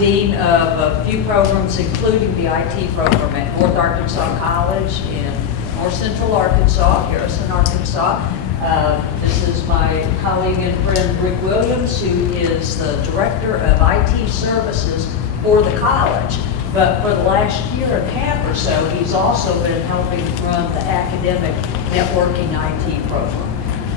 dean of a few programs, including the IT program at North Arkansas College in North Central Arkansas, Harrison, Arkansas. This is my colleague and friend Rick Williams, who is the director of IT services for the college. But for the last year and a half or so, he's also been helping run the academic networking IT program.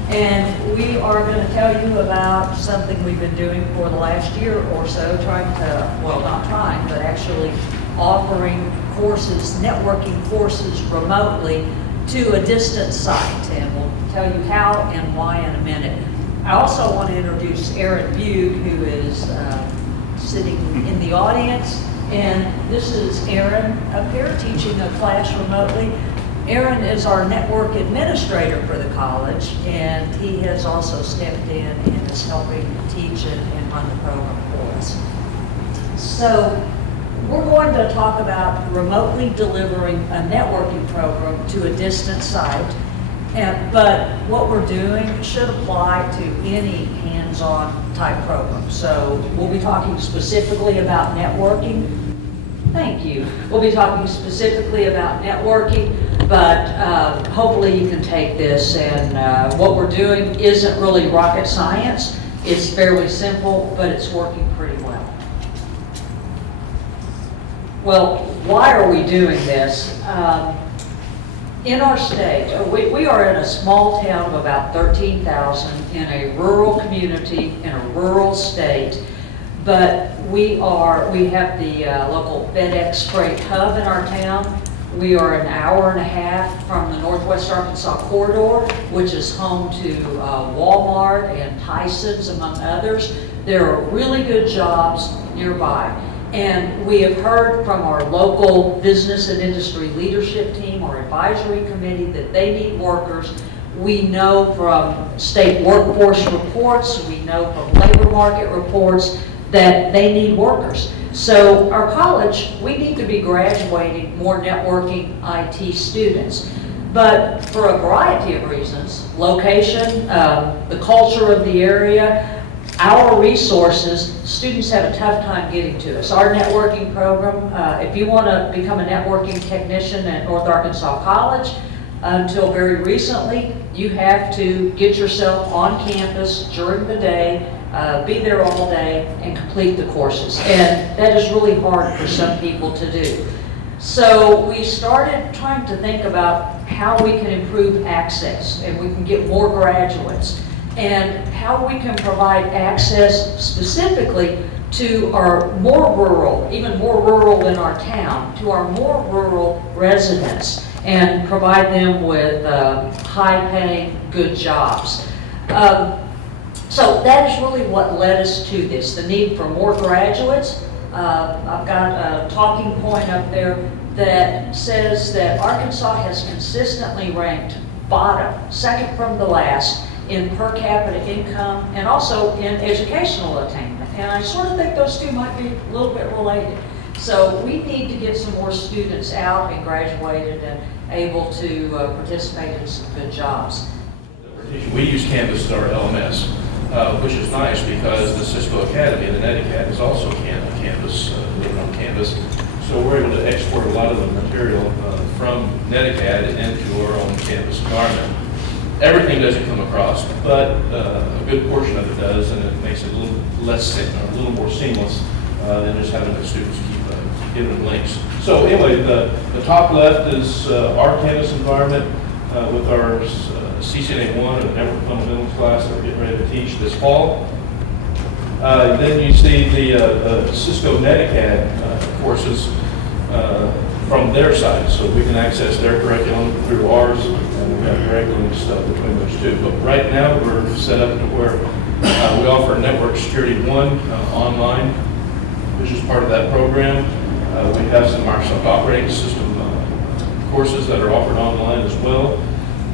And we are going to tell you about something we've been doing for the last year or so, trying to, well, not trying, but actually offering courses, networking courses remotely to a distant site. And we'll tell you how and why in a minute. I also want to introduce Aaron Bugh, who is sitting in the audience. And this is Aaron up here teaching a class remotely. Aaron is our network administrator for the college, and he has also stepped in and is helping teach and run the program for us. So we're going to talk about remotely delivering a networking program to a distant site, but what we're doing should apply to any hands-on type program. So we'll be talking specifically about networking. Thank you. We'll be talking specifically about networking, but hopefully you can take this, and what we're doing isn't really rocket science. It's fairly simple, but it's working pretty well. Well, why are we doing this? In our state, we are in a small town of about 13,000 in a rural community in a rural state. But we have the local FedEx freight hub in our town. We are an hour and a half from the Northwest Arkansas corridor, which is home to Walmart and Tyson's, among others. There are really good jobs nearby. And we have heard from our local business and industry leadership team, our advisory committee, that they need workers. We know from state workforce reports, we know from labor market reports, that they need workers. So our college, we need to be graduating more networking IT students. But for a variety of reasons, location, the culture of the area, our resources, students have a tough time getting to us. Our networking program, if you want to become a networking technician at North Arkansas College, until very recently, you have to get yourself on campus during the day, be there all day, and complete the courses. And that is really hard for some people to do. So we started trying to think about how we can improve access, and we can get more graduates, and how we can provide access specifically to our more rural, even more rural than our town, to our more rural residents, and provide them with high-paying, good jobs. So that is really what led us to this, the need for more graduates. I've got a talking point up there that says that Arkansas has consistently ranked bottom, second from the last, in per capita income and also in educational attainment. And I sort of think those two might be a little bit related. So we need to get some more students out and graduated and able to participate in some good jobs. We use Canvas as our LMS, which is nice because the Cisco Academy and the NetAcad is also Canvas, living on Canvas. So we're able to export a lot of the material from NetAcad into our own Canvas environment. Everything doesn't come across, but a good portion of it does, and it makes it a little more seamless than just having the students keep giving them links. So anyway, the top left is our Canvas environment with our CCNA 1 or the Network Fundamentals class that we're getting ready to teach this fall. Then you see the Cisco NetAcad courses from their side, so we can access their curriculum through ours, and we have curriculum stuff between those two. But right now we're set up to where we offer Network Security 1 online, which is part of that program. We have some Microsoft operating system courses that are offered online as well.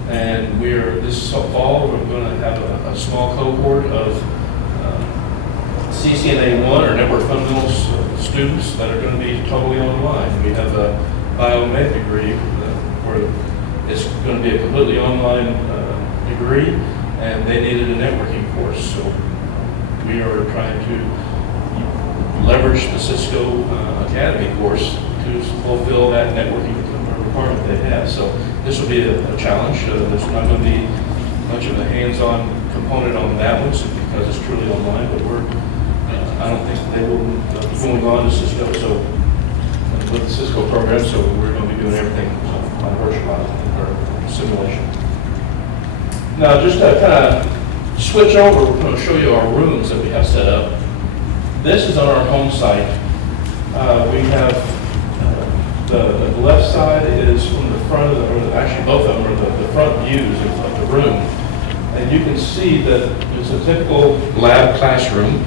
And this fall, we're going to have a small cohort of CCNA 1 or Network Fundamentals students that are going to be totally online. We have a biomed degree where it's going to be a completely online degree, and they needed a networking course. So we are trying to leverage the Cisco Academy course to fulfill that networking requirement they have. So this will be a challenge. There's not going to be much of a hands-on component on that one because it's truly online, but I don't think they will be going on to Cisco, so with the Cisco program, so we're going to be doing everything on virtualizing or simulation. Now, just to kind of switch over, we're going to show you our rooms that we have set up. This is on our home site. We have the left side is from the front of actually both of them are the front views of the room. And you can see that it's a typical lab classroom.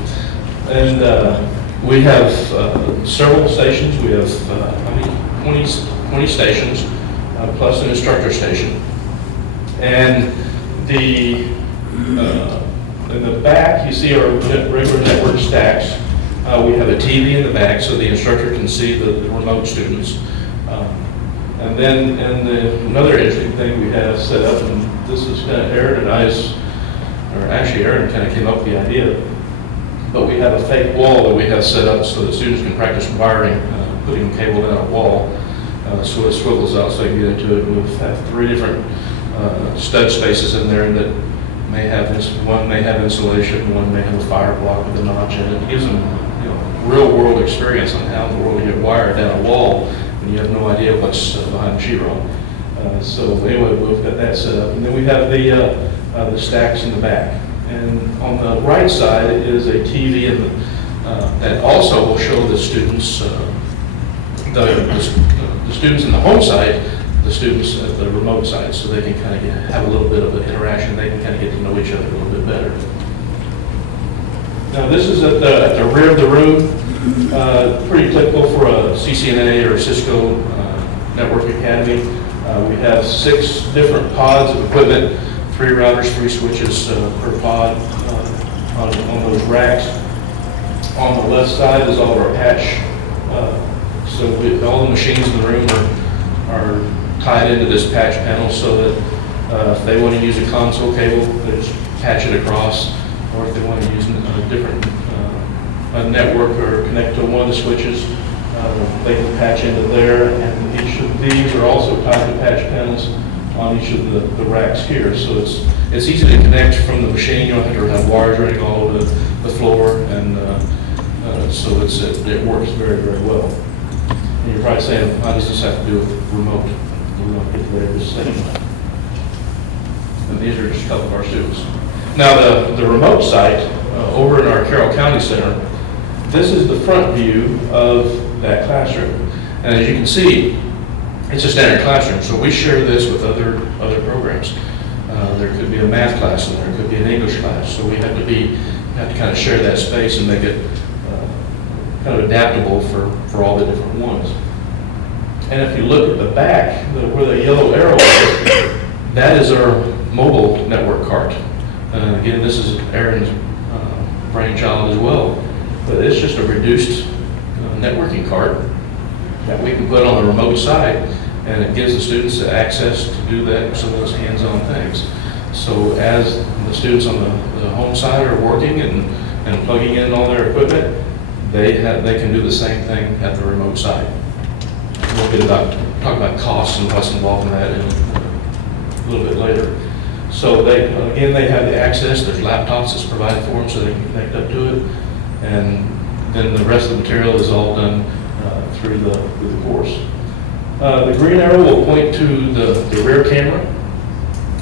And we have several stations. We have 20 stations plus an instructor station. And in the back, you see our regular network stacks. We have a TV in the back so the instructor can see the remote students. And then another interesting thing we have set up, and this is kind of Aaron and I's, or actually Aaron kind of came up with the idea, but we have a fake wall that we have set up so that students can practice wiring, putting cable in a wall so it swivels out so you can get into it. We have 3 different stud spaces in there that may have one may have insulation, one may have a fire block with a notch in it. It gives them real world experience on how in the world you get wired down a wall and you have no idea what's behind sheetrock. So anyway, we've got that set up, and then we have the stacks in the back. And on the right side is a TV that also will show the students, the students in the home side, the students at the remote side, so they can kind of have a little bit of an interaction. They can kind of get to know each other a little bit better. Now this is at the rear of the room, pretty typical for a CCNA or Cisco Network Academy. We have 6 different pods of equipment, 3 routers, 3 switches per pod on those racks. On the left side is all of our patch. So all the machines in the room are tied into this patch panel so that if they want to use a console cable, they just patch it across, or if they want to use a different network or connect to one of the switches, they can patch into there. And each of these are also tied to patch panels on each of the racks here. So it's easy to connect from the machine. You don't have to have wires running all over the floor, and so it works very, very well. And you're probably saying, how does this have to do with remote? We want to get there just a second. And these are just a couple of our students. Now the remote site over in our Carroll County Center, this is the front view of that classroom. And as you can see, it's a standard classroom, so we share this with other programs. There could be a math class in there, it could be an English class, so we have to kind of share that space and make it kind of adaptable for all the different ones. And if you look at the back, where the yellow arrow is, that is our mobile network cart. Again, this is Aaron's brainchild as well, but it's just a reduced networking cart that we can put on the remote side, and it gives the students access to do that, some of those hands-on things. So as the students on the home side are working and plugging in all their equipment, they can do the same thing at the remote side. We'll talk about costs and what's involved in that a little bit later. So they have the access. There's laptops that's provided for them so they can connect up to it, and then the rest of the material is all done through the course. The green arrow will point to the rear camera,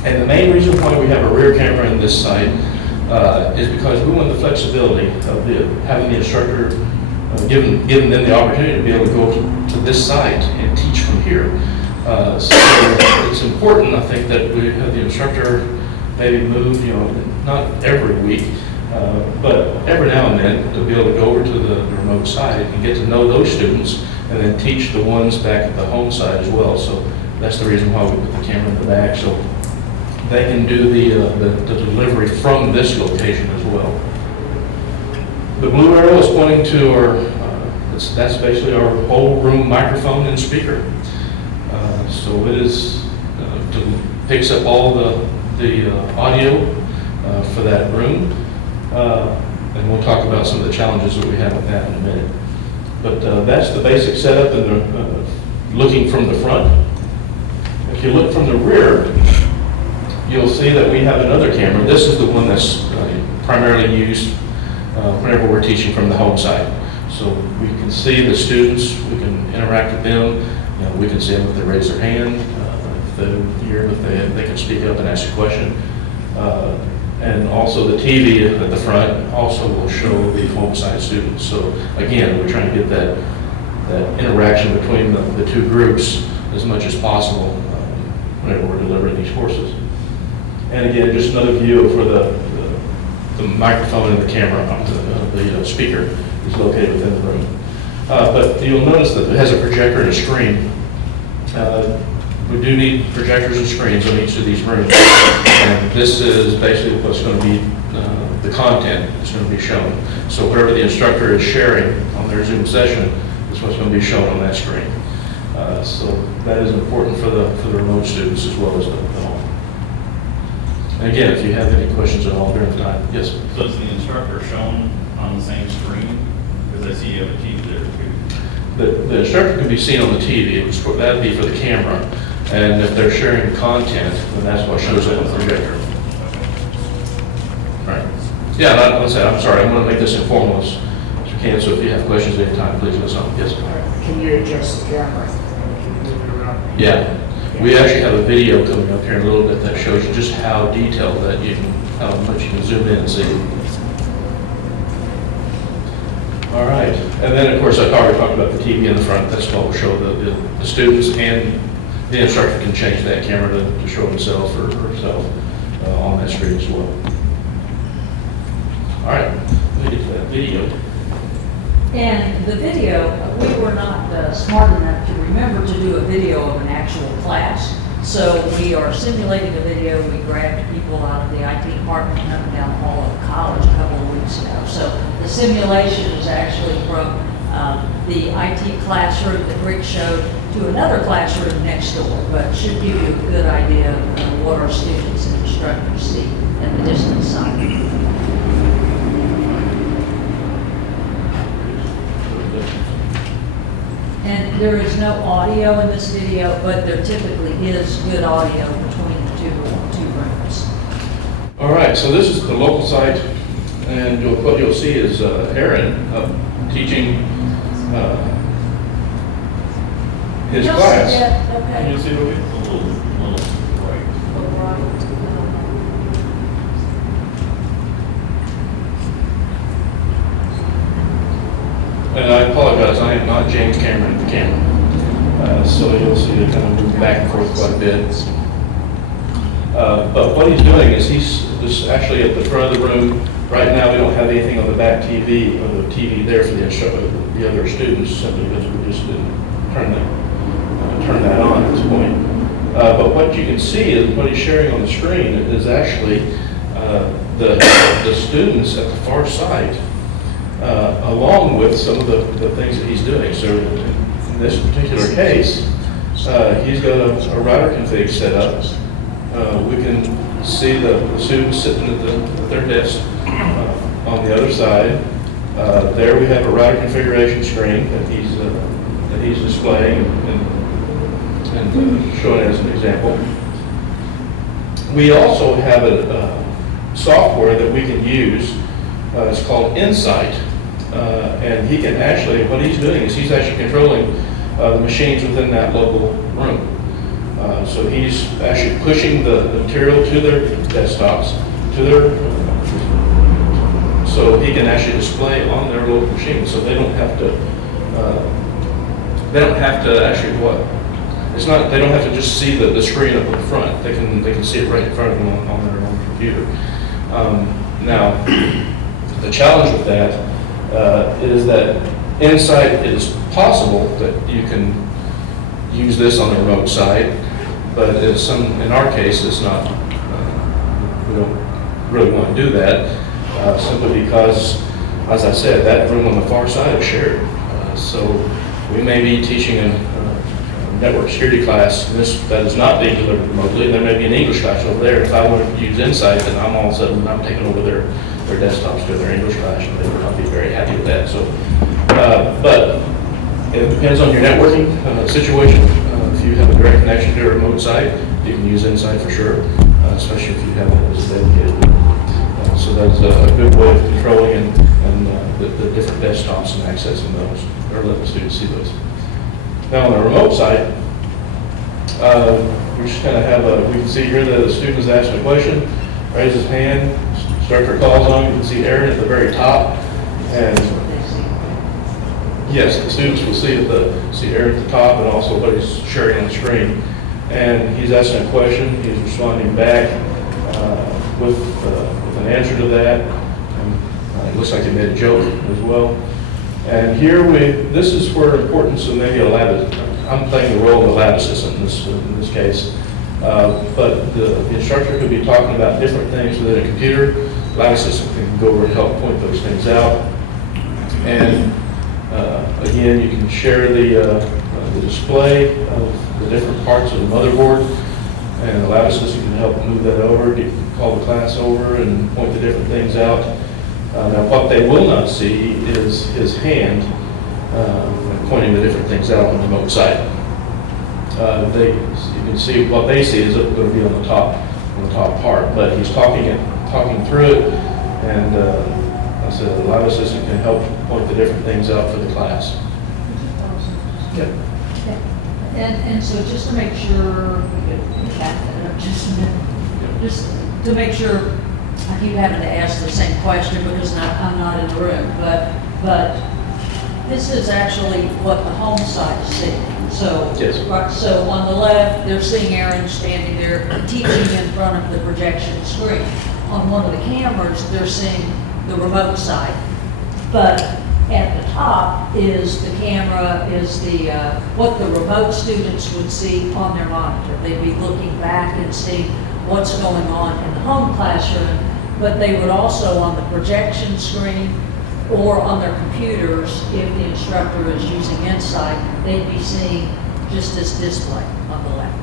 and the main reason why we have a rear camera in this site is because we want the flexibility of having the instructor giving them the opportunity to be able to go to this site and teach from here. So it's important, I think, that we have the instructor maybe move, not every week, but every now and then, to be able to go over to the remote site and get to know those students, and then teach the ones back at the home side as well. So that's the reason why we put the camera in the back, so they can do the delivery from this location as well. The blue arrow is pointing to that's basically our whole room microphone and speaker. So it picks up all the audio for that room. And we'll talk about some of the challenges that we have with that in a minute. But that's the basic setup, and looking from the front. If you look from the rear, you'll see that we have another camera. This is the one that's primarily used whenever we're teaching from the home side. So we can see the students, we can interact with them, we can see them if they raise their hand, if they can speak up and ask a question. And also the TV at the front also will show the home side students. So again, we're trying to get that interaction between the two groups as much as possible whenever we're delivering these courses. And again, just another view for the microphone and the camera, the speaker is located within the room. But you'll notice that it has a projector and a screen. We do need projectors and screens on each of these rooms. And this is basically what's going to be the content that's going to be shown. So whatever the instructor is sharing on their Zoom session is what's going to be shown on that screen. So that is important for the remote students as well as the home. And again, if you have any questions at all during the time, yes? So is the instructor shown on the same screen? Because I see you have a TV there too. The instructor can be seen on the TV. That would be for the camera. And if they're sharing content, then that's what shows up on the projector. Right. Yeah, I'm sorry. I'm going to make this informal as you can. So if you have questions at any time, please let us know. Yes? Can you adjust the camera? Yeah. We actually have a video coming up here in a little bit that shows you just how detailed how much you can zoom in and see. All right. And then, of course, I already talked about the TV in the front. That's what will show the students, and the instructor can change that camera to show himself or herself on that screen as well. All right. Let me get to that video. And the video, we were not smart enough to remember to do a video of an actual class. So we are simulating a video. We grabbed people out of the IT department coming down the hall of college a couple of weeks ago. So the simulation is actually from the IT classroom that Rick showed to another classroom next door, but should give you a good idea of what our students and instructors see at the distance side. And there is no audio in this video, but there typically is good audio between the two rooms. All right, so this is the local site, and what you'll see is Aaron teaching his You'll class. see that, Can okay. you see the little right? And I apologize, I am not James Cameron at the camera. So you'll see it kind of move back and forth quite a bit. But what he's doing is he's just actually at the front of the room. Right now, we don't have anything on the back TV, or the TV there for the other students, simply because we just didn't turn that on at this point. But what you can see is what he's sharing on the screen is actually the students at the far side, along with some of the things that he's doing. So in this particular case, he's got a router config set up. We can see the students sitting at their desk on the other side. There we have a router configuration screen that he's displaying and showing as an example. We also have a software that we can use. It's called Insight. And he can actually, what he's doing is he's actually controlling the machines within that local room. So he's actually pushing the material to their desktops, so he can actually display on their local machine. So they don't have to actually they don't have to just see the screen up in front. They can see it right in front of them on their own computer. Now, the challenge with that is that Insight is possible that you can use this on the remote side, but in our case, it's not. We don't really want to do that simply because, as I said, that room on the far side is shared. So we may be teaching a network security class, and that is not being delivered remotely, and there may be an English class over there. If I want to use Insight, then I'm all of a sudden, I'm taking over their desktops to their English class, and they would not be very happy with that. So, but it depends on your networking situation. If you have a direct connection to a remote site, you can use Insight for sure, especially if you have it as a dedicated. So that's a good way of controlling the different desktops and accessing those, or letting the students see those. Now on the remote site, we just kind of have we can see here that the student is asking a question, raise his hand, instructor calls on him. You can see Aaron at the very top, and yes, the students will see Aaron at the top and also what he's sharing on the screen. And he's asking a question, he's responding back with an answer to that. And it looks like he made a joke as well. And here this is where importance of maybe I'm playing the role of a lab assistant in this case. But the instructor could be talking about different things within a computer. Lab assistant can go over and help point those things out. And again, you can share the display of the different parts of the motherboard, and the lab assistant can help move that over, call the class over, and point the different things out. Now, what they will not see is his hand pointing the different things out on the remote site. You can see what they see is going to be on the top part, but he's talking through it, and I said the lab assistant can help point the different things out for the class. Yep. And so just to make sure, we could back that up just a minute, just to make sure, I keep having to ask the same question because I'm not in the room, but this is actually what the home site is seeing. So, yes. Right, so on the left, they're seeing Aaron standing there teaching in front of the projection screen. On one of the cameras, they're seeing the remote site. But at the top is the camera, is what the remote students would see on their monitor. They'd be looking back and seeing what's going on in the home classroom, but they would also on the projection screen or on their computers, if the instructor is using Insight, they'd be seeing just this display on the left.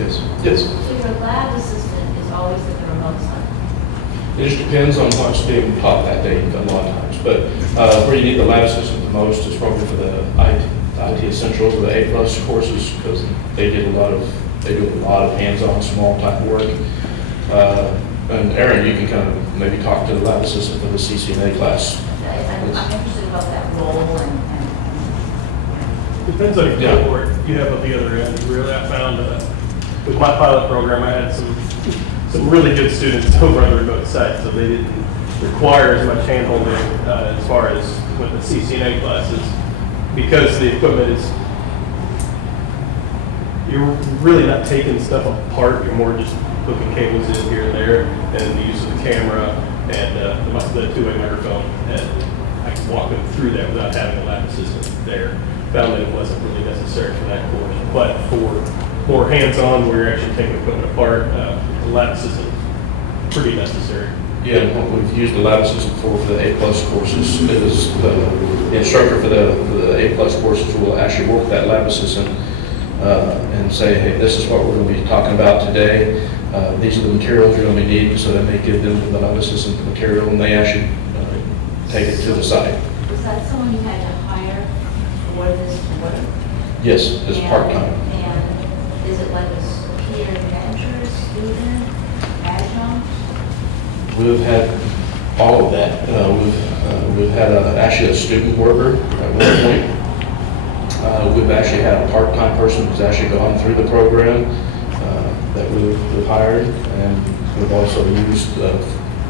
Yes. Yes. So your lab assistant is always at the remote site? It just depends on what's being taught that day a lot of times. But where you need the lab assistant the most is probably for the IT Essentials or the A+ courses, because they do a lot of hands-on, small type work. And Aaron, you can kind of maybe talk to the lab assistant for the CCNA class. I'm interested about that role and Depends on your cohort you have at the other end. Really, I found with my pilot program, I had some really good students over on the remote site, so they didn't require as much hand-holding as far as with the CCNA classes, because the equipment is, you're really not taking stuff apart, you're more just hooking cables in here and there, and the use of the camera and the two-way microphone, and I can walk them through that without having a lab assistant there. Found that it wasn't really necessary for that course, but for more hands-on, where you're actually taking equipment apart, the lab assistant is pretty necessary. Yeah, and what we've used the lab assistant for the A+ courses is the instructor for the A+ courses will actually work with that lab assistant and say, hey, this is what we're going to be talking about today. These are the materials you're going to be needing, so that may give them the lab assistant the material, and they actually take it to the site. was that someone you had to hire for this work? Yes, it's part-time. And is it like a peer mentor, student, adjunct? We've had all of that. We've had actually a student worker at one point. We've actually had a part-time person who's actually gone through the program that we've hired, and we've also used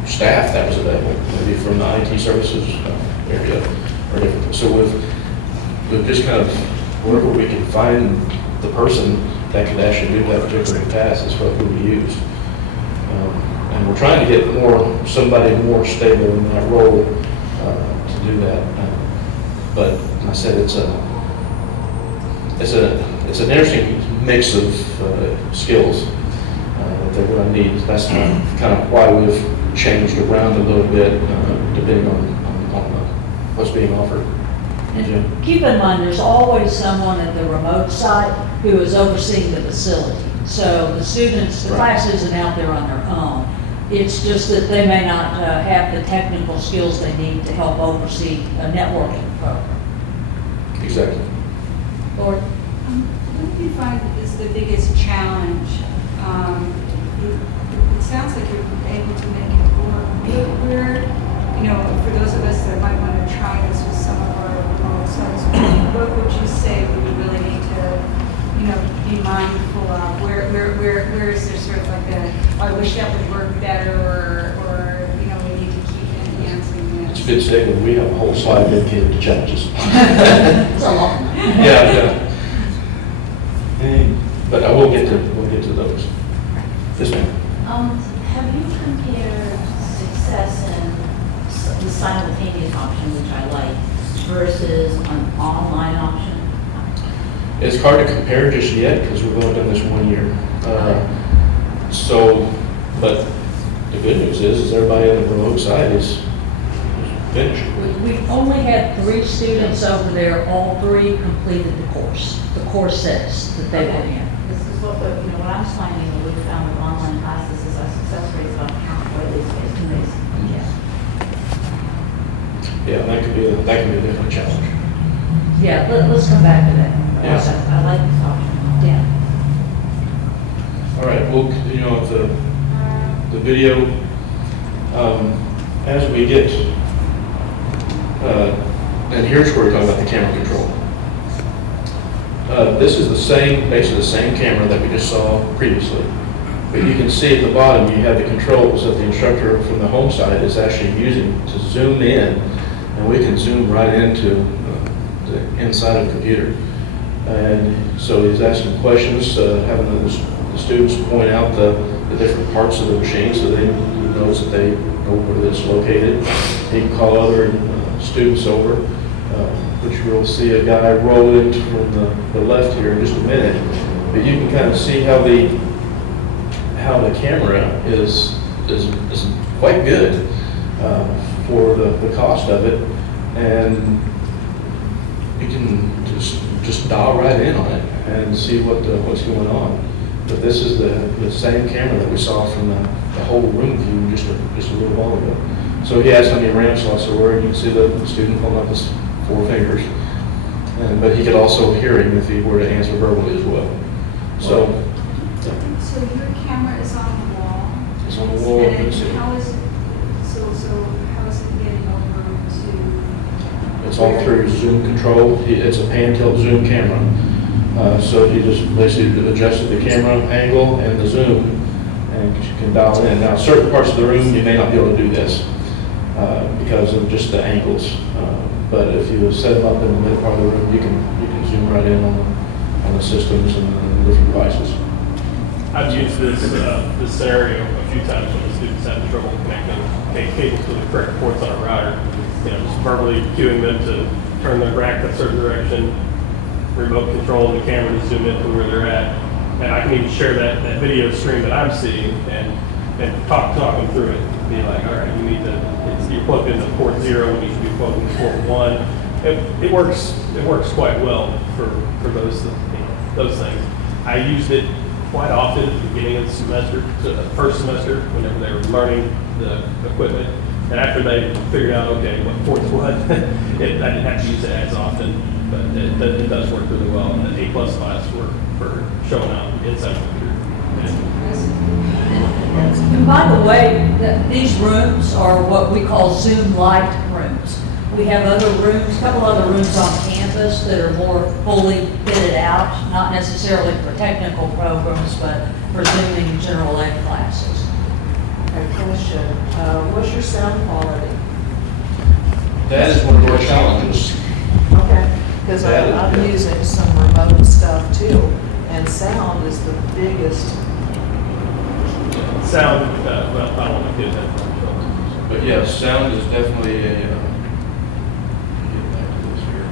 staff that was available, maybe from the IT services area or different. So we've just kind of wherever we can find the person that could actually do that particular task is what we use. And we're trying to get somebody more stable in that role to do that. But I said it's an interesting mix of skills that they're going to need. That's kind of why we've changed around a little bit depending on what's being offered. And keep in mind, there's always someone at the remote site who is overseeing the facility. So the students, the Right. class isn't out there on their own. It's just that they may not have the technical skills they need to help oversee a networking program. Exactly. Lord? What do you find is the biggest challenge? It sounds like you're able to make it work. Where, you know, for those of us that might want to try this with some of our remote sites, what would you say we would really need to, you know, be mindful of? Where is there sort of like a, oh, I wish that would work better, or you know, we need to keep enhancing It's a this? good statement. We have a whole slide dedicated to challenges. It's a long. Yeah. But we'll get to those. Yes, ma'am. Have you compared success in the simultaneous option, which I like, versus an online option? It's hard to compare just yet because we've only done this 1 year. But the good news is everybody on the remote side is finished. We only had 3 students over there, all 3 completed the course sets that they were in. This is what, you know, what I'm finding, what we found with online classes is our success rates about halfway these face-to-face. Yeah. Yeah, that could be a different challenge. Yeah, let's come back to that. Yeah. I like this option. Yeah. All right, we'll continue on with the video. As we get, and here's where we're talking about the camera control. This is basically the same camera that we just saw previously. But you can see at the bottom, you have the controls that the instructor from the home side is actually using to zoom in, and we can zoom right into the inside of the computer. And so he's asking questions, having the students point out the different parts of the machine so they knows that they know where it's located. He can call other students over, which you'll see a guy roll in from the left here in just a minute. But you can kind of see how the camera is quite good for the cost of it, and you can just dial right in on it and see what's going on. But this is the same camera that we saw from the whole room view just a little while ago. So he asked how many RAM slots there were, and you can see the student holding up his 4 fingers. But he could also hear him if he were to answer verbally as well. So your camera is on the wall? it's on the wall. And how is it, so how is it getting over to? It's all through Zoom control. It's a pan-tilt zoom camera. So he just basically adjusted the camera angle and the zoom, and you can dial in. Now, certain parts of the room, you may not be able to do this because of just the angles. But if you set them up in the middle part of the room, you can zoom right in on the systems and the different devices. I've used this scenario a few times when the students have trouble connecting cables to the correct ports on a router. You know, just verbally cueing them to turn the rack a certain direction, remote control the camera to zoom in to where they're at. And I can even share that video stream that I'm seeing and talk them through it. Be like, all right, you need to, you're plugged into port 0, you should be plugged into port 1. It works quite well for those things. I used it quite often at the beginning of the semester, the first semester, whenever they were learning the equipment. And after they figured out, okay, what port's what, I didn't have to use it as often, but it does work really well. And the A+ class for showing out inside the computer. And by the way, these rooms are what we call Zoom Light rooms. We have other rooms, a couple other rooms on campus that are more fully fitted out, not necessarily for technical programs, but for Zooming general ed classes. Okay, question. What's your sound quality? That is one of our challenges. Okay, because I'm using some remote stuff too, and sound is the biggest. Sound, well, I don't want to get that. But yeah, sound is definitely a, get back to this here.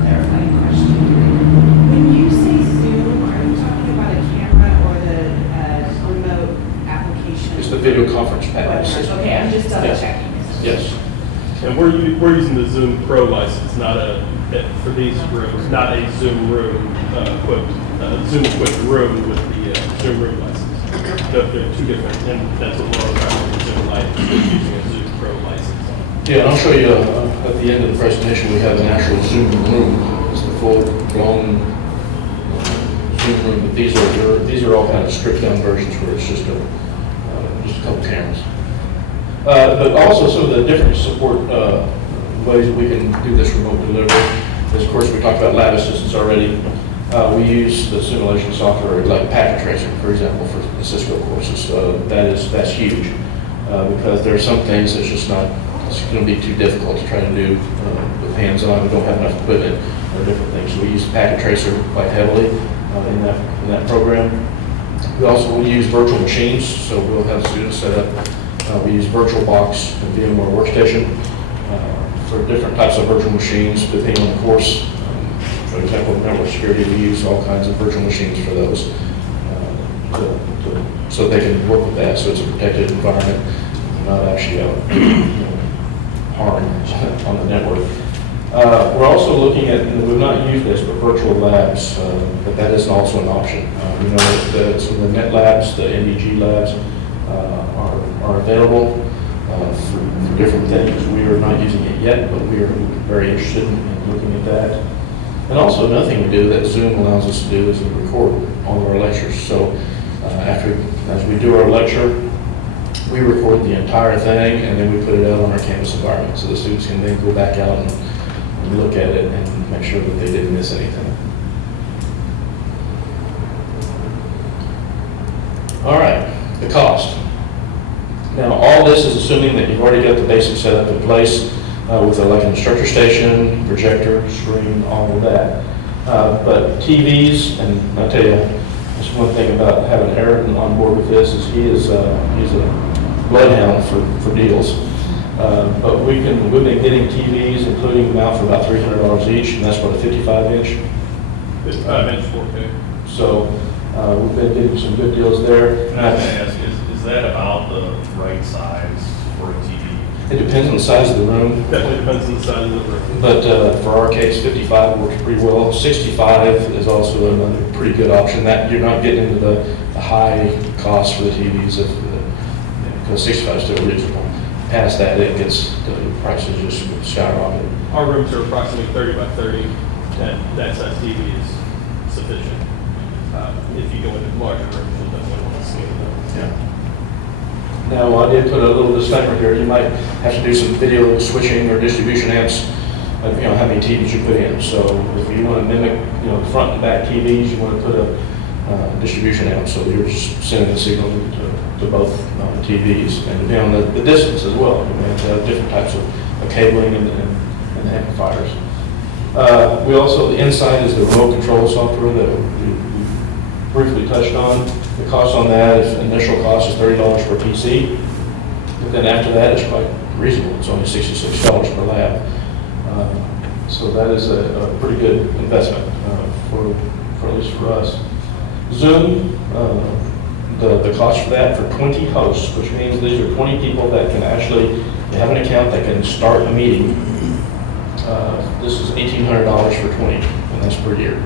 Clarifying question. When you say Zoom, are you talking about a camera or the remote application? It's the video Just double Yes. checking. Yes. And we're using the Zoom Pro license, not for these rooms, not a Zoom room Zoom equipped room with the Zoom room license. They're two different, and that's what we're talking about, Zoom license, using a Zoom Pro license. Yeah, and I'll show you at the end of the presentation, we have an actual Zoom room. It's the full-blown Zoom room, but these are all kind of stripped-down versions where it's just a couple cameras. But also some of the different support ways that we can do this remote delivery is, of course, we talked about lab assistance already. We use the simulation software like Packet Tracer, for example, for the Cisco courses. That's huge because there are some things that's just not, it's going to be too difficult to try to do with hands-on. We don't have enough equipment or different things. So we use Packet Tracer quite heavily in that program. We also will use virtual machines, so we'll have students set up. We use VirtualBox and VMware Workstation for different types of virtual machines, depending on the course. For example, network security, we use all kinds of virtual machines for those, so they can work with that, so it's a protected environment, not actually harm on the network. We're also looking at, and we've not used this, but virtual labs, but that is also an option. We know that some of the net labs, the NDG labs, are available for different things. We are not using it yet, but we are very interested in looking at that. And also, another thing we do that Zoom allows us to do is to record all of our lectures. So as we do our lecture, we record the entire thing, and then we put it out on our campus environment, so the students can then go back out and look at it and make sure that they didn't miss anything. All right, the cost. Now, all this is assuming that you've already got the basic setup in place with like an instructor station, projector, screen, all of that. But TVs, and I'll tell you, that's one thing about having Eric on board with this is he's a bloodhound for deals. But we've been getting TVs, including them out for about $300 each, and that's what, a 55-inch? 55-inch 4K. So we've been getting some good deals there. And I was going to ask, is that about the right size for a TV? It depends on the size of the room. Definitely depends on the size of the room. But for our case, 55 works pretty well. 65 is also another pretty good option. That you're not getting into the high cost for the TVs, because 65 is still reasonable. Past that, the prices just skyrocket. Our rooms are approximately 30 by 30, and that size TV is sufficient. If you go into larger rooms, you'll definitely want to scale them. Yeah. Now, I did put a little disclaimer here. You might have to do some video switching or distribution amps of, how many TVs you put in. So if you want to mimic, the front and back TVs, you want to put a distribution amp. So you're just sending the signal to both TVs, and depending on the distance as well. You may have different types of cabling and amplifiers. We also, the inside is the remote control software that we briefly touched on. The cost on that is, initial cost is $30 per PC. But then after that, it's quite reasonable. It's only $66 per lab. So that is a pretty good investment for at least for us. Zoom, the cost for that for 20 hosts, which means these are 20 people that can actually have an account that can start a meeting. This is $1,800 for 20, and that's per year.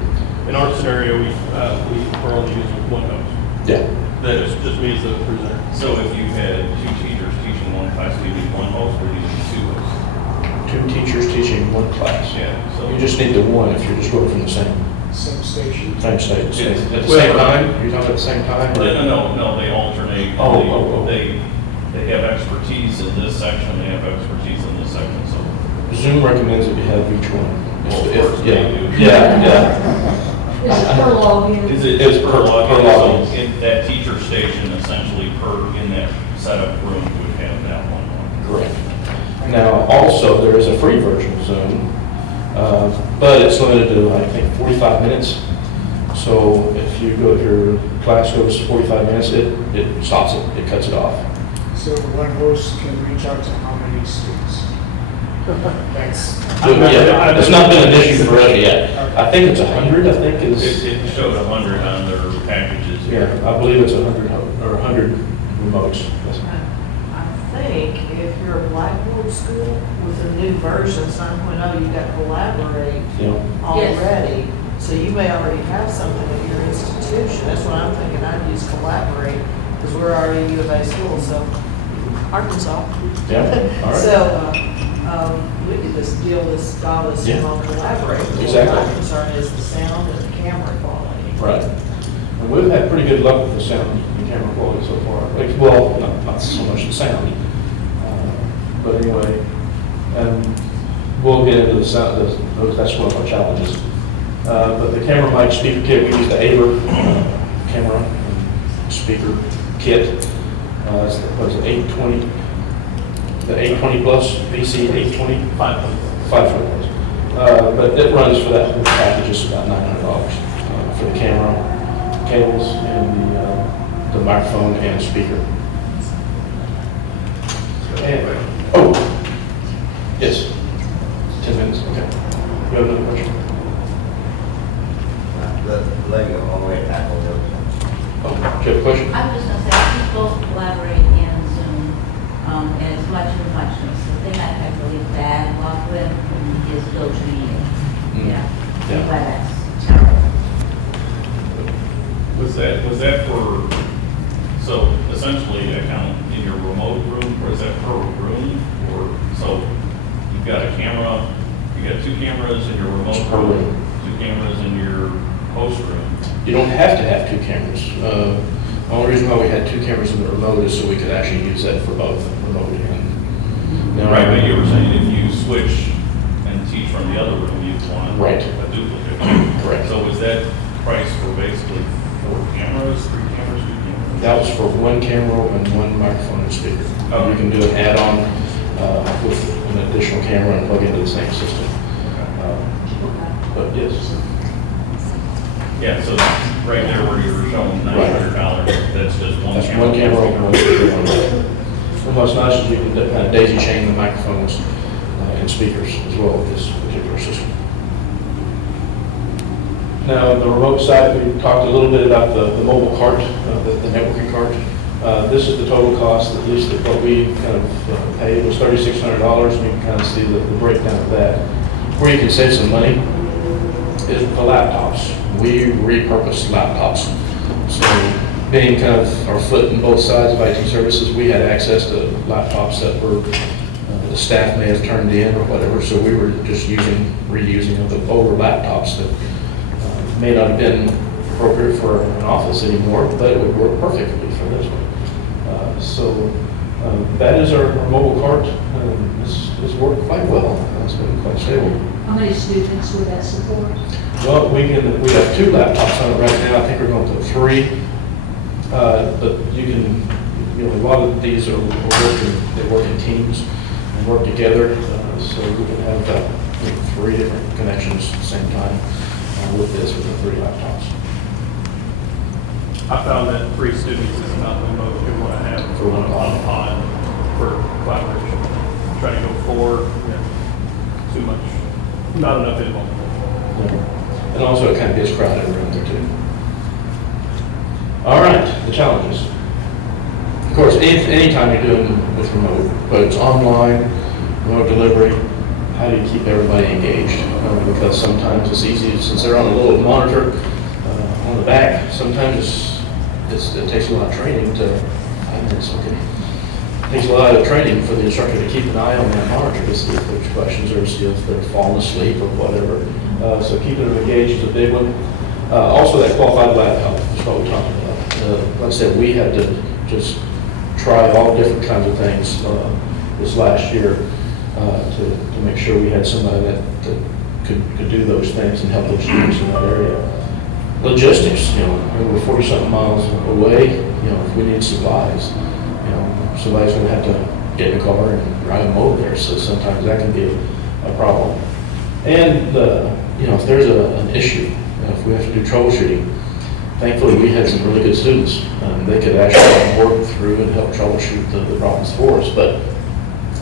In our scenario, we're only using one host. Yeah. That is just me as a presenter. So if you had two teachers teaching one class, we need one host, or you need two hosts? Two teachers teaching one class. Yeah. So You just need the one if you're just going from the same station. state. Yes. At the same time? You're talking at the same time? or- No, they alternate. Oh. They have expertise in this section, they have expertise in this section, so. Zoom recommends that you have each one. Well, of course they do. Yeah. Is it per login? Is it It's per per login? login. So in that teacher station, essentially in that setup room would have that one. Correct. Now, also, there is a free version of Zoom, but it's limited to, I think, 45 minutes. So if your class goes 45 minutes, it stops it, it cuts it off. So one host can reach out to how many students? Thanks. So, yeah, it's not been an issue for us yet. I think it's 100, I think is. It showed 100 on their packages here. Yeah, I believe it's 100 or 100 remotes. I think if middle school with the new versions, 9.0, you got Collaborate You know, already. So you may already have something at your institution. That's what I'm thinking. I'd use Collaborate because we're already a U of A school, so Arkansas. yeah, all right. So, we could just dial this in Yeah. on Collaborate. Exactly. My concern is the sound and the camera quality. Right. And we've had pretty good luck with the sound and camera quality so far. Like, well, not so much the sound. But anyway, and we'll get into the sound, that's one of our challenges. But the camera mic speaker kit, we use the AVER camera and speaker kit. It's the 820, the 820 plus, VC 820, 5 foot plus. But it runs for that whole package, it's about $900 for the camera, cables, and the microphone and speaker. And, oh, yes, 10 minutes, okay. You have another question? The Lego only tackle those. Oh, do you have a question? I was just gonna say, we both collaborate in Zoom, and it's much of a muchness. The thing I have really bad luck with is GoToMeeting. Yeah. Yeah. WebEx, terrible. Was that for, so essentially account in your remote room, or is that per room? Or, so you've got a camera, you got 2 cameras in your remote Per room, room. 2 cameras in your host room. You don't have to have 2 cameras. The only reason why we had 2 cameras in the remote is so we could actually use that for both remote and. Now, Right, but you were saying if you switch and teach from the other room, you'd want Right. a duplicate. Correct. So was that price for basically 4 cameras, 3 cameras, 2 cameras? That was for 1 camera and 1 microphone and speaker. Oh. You can do an add-on with an additional camera and plug into the same system. But yes, Yeah, so right there where you were showing $900, that's just one that's camera. 1 camera, 1 speaker, 1 microphone. And what's nice is you can kind of daisy chain the microphones and speakers as well with this particular system. Now, the remote side, we talked a little bit about the mobile cart, the networking cart. This is the total cost, at least what we kind of paid was $3,600, and you can kind of see the breakdown of that. Where you can save some money is the laptops. We repurposed laptops. So being kind of our foot in both sides of IT services, we had access to laptops that were, the staff may have turned in or whatever, so we were just reusing of the older laptops that may not have been appropriate for an office anymore, but it would work perfectly for this one. That is our mobile cart. It's worked quite well. It's been quite stable. How many students would that support? Well, we have 2 laptops on it right now. I think we're going to put 3. But you can, a lot of these they work in teams and work together. So we can have 3 different connections at the same time with the 3 laptops. I found that 3 students is about the most you want to have For one on a pod for collaboration. Trying to go 4, too much, not enough involvement. Yeah. And also it kind of gets crowded around there too. All right, the challenges. Of course, anytime you're doing with remote, but it's online, remote delivery, how do you keep everybody engaged? Because sometimes it's easy, since they're on a little monitor on the back, sometimes it takes a lot of training to, 5 minutes, okay. It takes a lot of training for the instructor to keep an eye on that monitor to see if there's questions or see if they're falling asleep or whatever. So keeping them engaged is a big one. Also, that qualified laptop is what we talked about. Like I said, we had to just try all different kinds of things this last year to make sure we had somebody that could do those things and help those students in that area. Logistics, we're 40-something miles away. If we need supplies, somebody's going to have to get in a car and drive them over there. So sometimes that can be a problem. And if there's an issue, if we have to do troubleshooting, thankfully we had some really good students. They could actually work through and help troubleshoot the problems for us. But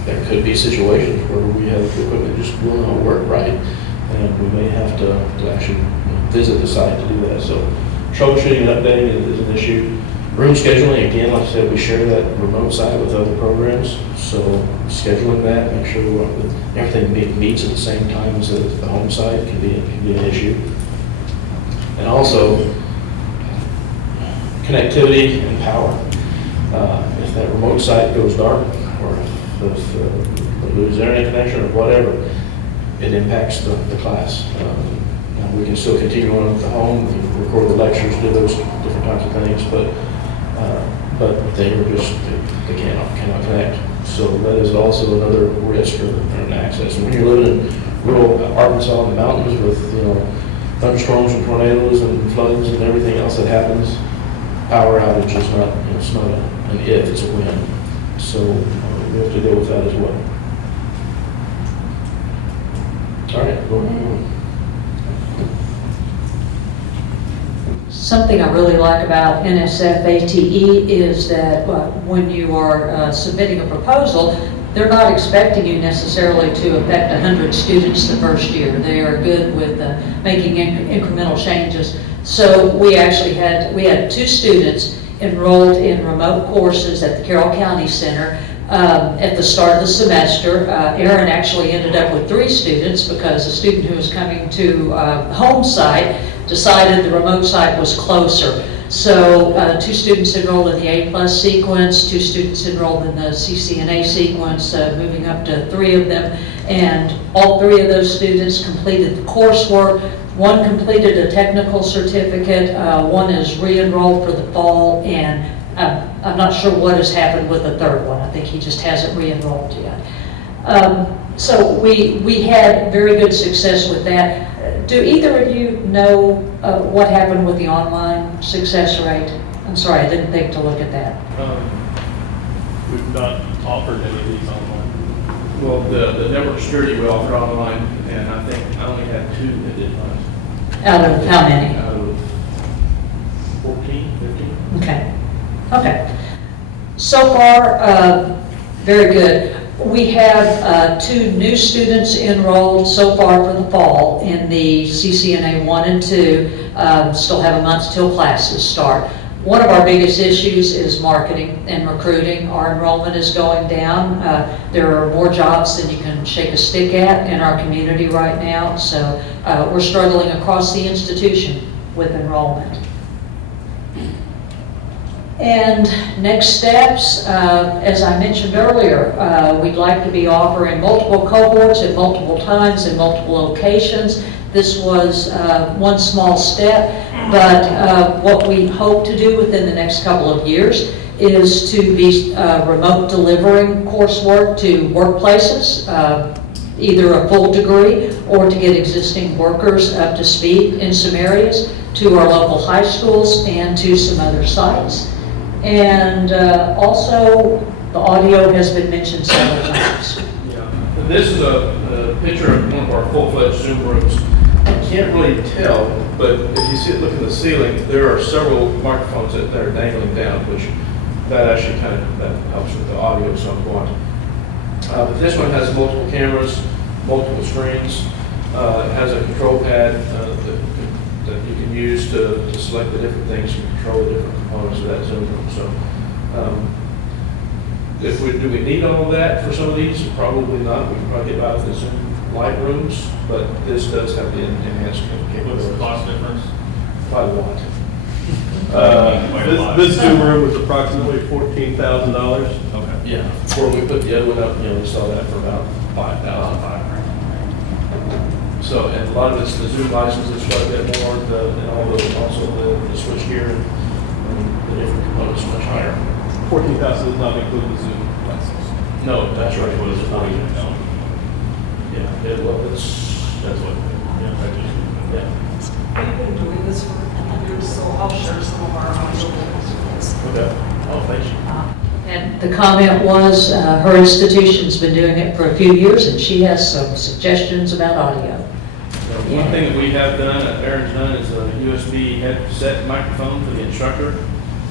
there could be situations where we have equipment just will not work right, and we may have to actually visit the site to do that. So troubleshooting and updating is an issue. Room scheduling, again, like I said, we share that remote side with other programs, so scheduling that, make sure everything meets at the same time as the home site can be an issue. And also, connectivity and power. If that remote site goes dark, or if we lose internet connection or whatever, it impacts the class. Now we can still continue on with the home, we can record the lectures, do those different types of things, but they are just, they cannot connect. So that is also another risk or an access. And when you're living in rural Arkansas in the mountains with, thunderstorms and tornadoes and floods and everything else that happens, power outage is not, it's not an if, it's a when. So we have to deal with that as well. All right, go ahead. Something I really like about NSF ATE is that when you are submitting a proposal, they're not expecting you necessarily to affect 100 students the first year. They are good with making incremental changes. So we actually had 2 students enrolled in remote courses at the Carroll County Center at the start of the semester. Aaron actually ended up with 3 students because a student who was coming to the home site decided the remote site was closer. So 2 students enrolled in the A+ sequence, 2 students enrolled in the CCNA sequence, moving up to 3 of them. And all 3 of those students completed the coursework. 1 completed a technical certificate, 1 is re-enrolled for the fall, and I'm not sure what has happened with the 3rd one. I think he just hasn't re-enrolled yet. So we had very good success with that. Do either of you know what happened with the online success rate? I'm sorry, I didn't think to look at that. We've not offered any of these online. Well, the network security we offer online, and I think I only had 2 that did not. Out of how many? Out of 14, 15. Okay. So far, very good. We have 2 new students enrolled so far for the fall in the CCNA 1 and 2. Still have a month till classes start. One of our biggest issues is marketing and recruiting. Our enrollment is going down. There are more jobs than you can shake a stick at in our community right now. So we're struggling across the institution with enrollment. And next steps, as I mentioned earlier, we'd like to be offering multiple cohorts at multiple times in multiple locations. This was one small step, but what we hope to do within the next couple of years is to be remote delivering coursework to workplaces, either a full degree or to get existing workers up to speed in some areas, to our local high schools and to some other sites. And also, the audio has been mentioned several times. Yeah. This is a picture of one of our full-fledged Zoom rooms. You can't really tell, but if you see it, look at the ceiling, there are several microphones that are dangling down, which that actually that helps with the audio somewhat. But this one has multiple cameras, multiple screens. It has a control pad that you can use to select the different things and control the different components of that Zoom room. So, do we need all of that for some of these? Probably not. We can probably get by with the Zoom Lite rooms, but this does have the enhanced capabilities. What's the cost difference? By a lot. This Zoom room was approximately $14,000. Okay. Yeah. Before we put the other one up, we saw that for about $5,500. So, and a lot of it's the Zoom licenses, quite a bit more, and also the switch gear and the different components much higher. 14,000 does not include the Zoom license. No, that's right. What is it, 40? Yeah, that's what, yeah. We've been doing this for years, so I'll share some of our audio. Okay. Oh, thank you. And the comment was, her institution's been doing it for a few years, and she has some suggestions about audio. One thing that we have done, Aaron's done, is a USB headset microphone for the instructor.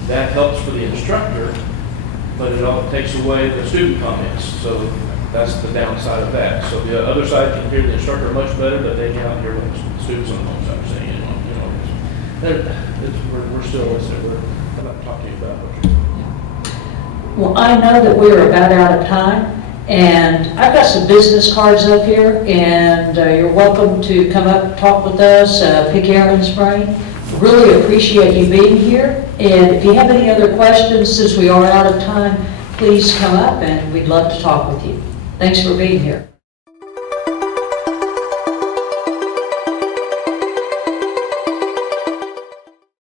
That helps for the instructor, but it all takes away the student comments. So that's the downside of that. So the other side can hear the instructor much better, but they can't hear what the students on the home side are saying. We're still, we're come up and talk to you about what you're. Well, I know that we are about out of time, and I've got some business cards up here, and you're welcome to come up and talk with us, pick Aaron's brain. Really appreciate you being here, and if you have any other questions, since we are out of time, please come up and we'd love to talk with you. Thanks for being here.